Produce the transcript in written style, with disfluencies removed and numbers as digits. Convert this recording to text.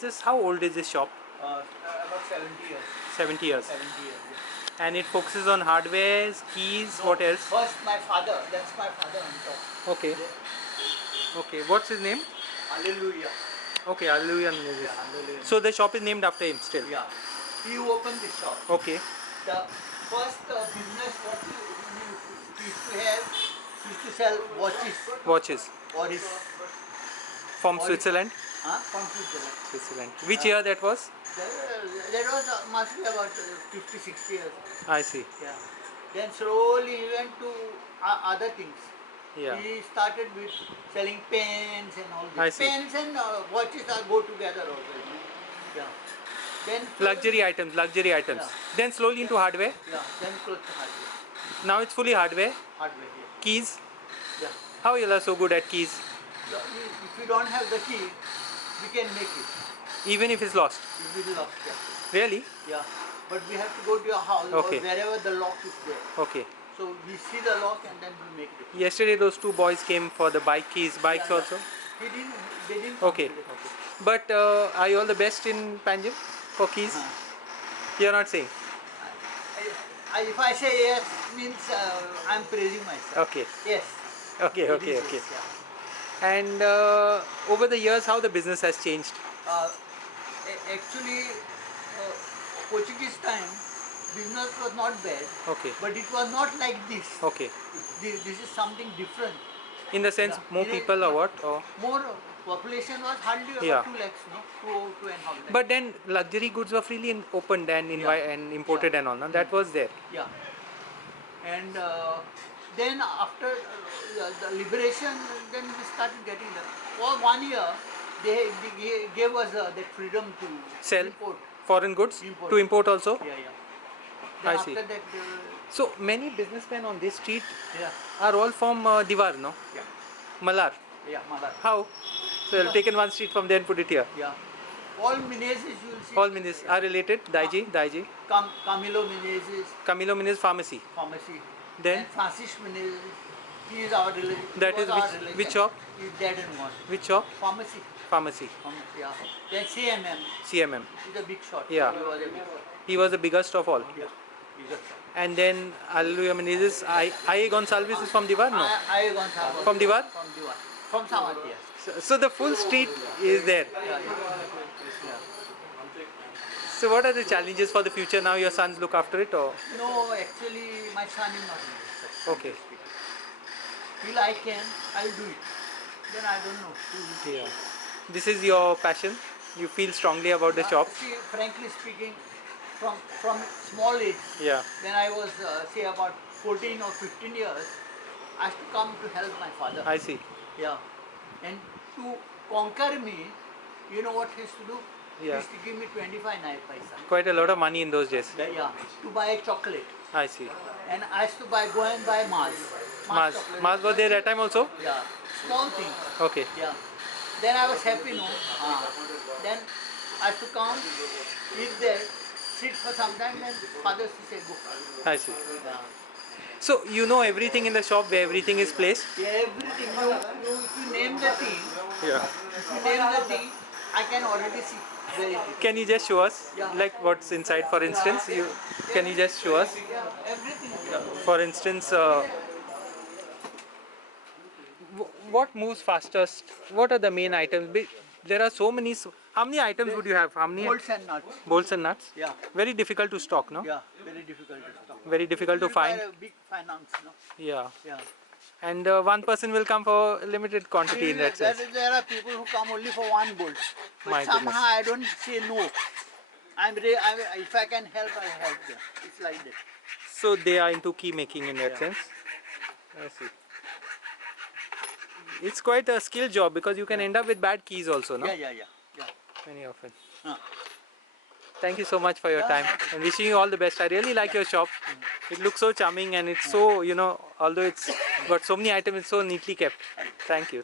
Just how old is this shop? About 70 years. 70 years. 70 years. Yeah. And it focuses on hardware, keys, No, what else? first my father. That's my father on top. Okay. Yeah. Okay. What's his name? Hallelujah. Okay, Hallelujah. Yeah, hallelujah. So the shop is named after him still? Yeah. He opened the shop. Okay. The first business what he used to have, he used to sell watches. Watches. Or From Switzerland? from Switzerland. Switzerland. Which year that was? That was must be about 50, 60 years. I see. Yeah. Then slowly he went to other things. Yeah. He started with selling pens and all this. I see. Pens and watches go together also. You know? Yeah. Then Luxury items. Yeah. Then slowly into hardware. Yeah. Then close to hardware. Now it's fully hardware. Hardware. Yeah. Keys. Yeah. How you are so good at keys? If you don't have the key, we can make it. Even if it's lost. It will lock. Yeah. Really? Yeah. But we have to go to your house Okay. or wherever the lock is there. Okay. So we see the lock and then we make it. Yesterday those two boys came for the bike keys, bikes Yeah, yeah. also. They didn't Okay. complete it. But are you all the best in Panjim for keys? You're not saying? If I say yes, means I'm praising myself. Okay. Yes. Okay, It okay, is okay. yes, And over the years, how the business has changed? yeah. Actually, Portuguese time, business was not bad. Okay. But it was not like this. Okay. This is something different. In the sense, Yeah. more people or what? Or? More population was hardly about Yeah. 2 lakhs, no? 2.5 lakhs. But then luxury goods were freely opened and and imported and all. No? That was there. Yeah. And then after the liberation, then we started getting that. For 1 year, they gave us that freedom to Sell import. foreign goods Import. to import also. Yeah, yeah. Then I after see. that, So many businessmen on this street yeah, are all from Diwar, no? yeah, Malar. yeah, Malar. How? So I've taken one street from there and put it here. Yeah. All Menezes you will see. All Minis are related. Daiji. Camilo Menezes, Camilo Minis pharmacy. pharmacy. Then? And Francis Menezes, he is our relation. That he is was our which relation. shop? He is dead and gone. Which shop? Pharmacy. Pharmacy. Pharmacy, yeah. Then CMM. CMM. He's a big shot. Yeah. He was a big shot. He was the biggest of all. Yeah. He's a shot. And then Hallelujah Menezes. I Gonsalves is from Diwar, no? I Gonzalo. From Diwar? From Diwar. From Samadhi, yes. So the full street is there. Yeah, yeah. So what are the challenges for the future now? Your sons look after it or? No, actually, my son is not interested. Okay. Till I can, I'll do it. Then I don't know. who will. Yeah. This is your passion. You feel strongly about the shop. See, frankly speaking, from small age, Yeah. when I was say about 14 or 15 years, I used to come to help my father. I see. Yeah. And to conquer me, you know what he used to do? He Yeah. used to give me 25 9 paisa. Quite a lot of money in those days. Yeah. To buy a chocolate. I see. And I used to go and buy Mars. Mars. chocolate. Mars was there that time also? Yeah. Small thing. Okay. Yeah. Then I was happy, no? Then I used to come, eat there, sit for some time, then father used to say, go. I see. Yeah. So you know everything in the shop where everything is placed? Yeah, everything. If you name the thing, Yeah. if you name the thing, I can already see where it is. Can you just show us? Yeah. Like what's inside, for instance? Can you just show us? Yeah, everything. For instance, what moves fastest? What are the main items? There are so many. How many items would you have? How many? Bolts and nuts. Bolts and nuts? Yeah, Very difficult to stock, no? yeah, very difficult to stop. Very difficult to You require find. a big finance, no? Yeah. Yeah. And one person will come for limited quantity in that sense. There are people who come only for one bolt. But My somehow goodness. I don't say no. If I can help, I help them. It's like that. So they are into key making in that Yeah. sense. I see. It's quite a skill job because you can end up with bad keys also, no? Yeah. Many often. Huh. Thank you so much for your Yeah, time and wishing you all the best. I really like your shop. It looks so charming and it's so, although it's got so many items, it's so neatly kept. Thank you.